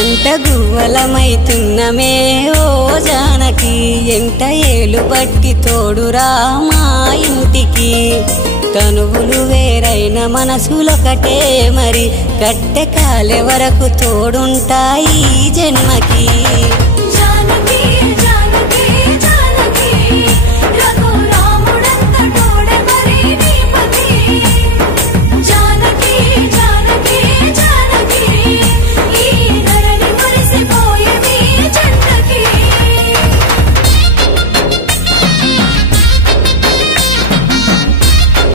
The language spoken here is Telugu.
జంట గువ్వలమైతున్నమే ఓ జానకి ఎంట ఏలు బట్టి తోడురా మా ఇంటికి తనువులు వేరైన మనసులొకటే మరి కట్టె కాలే వరకు తోడుంటాయి జన్మకి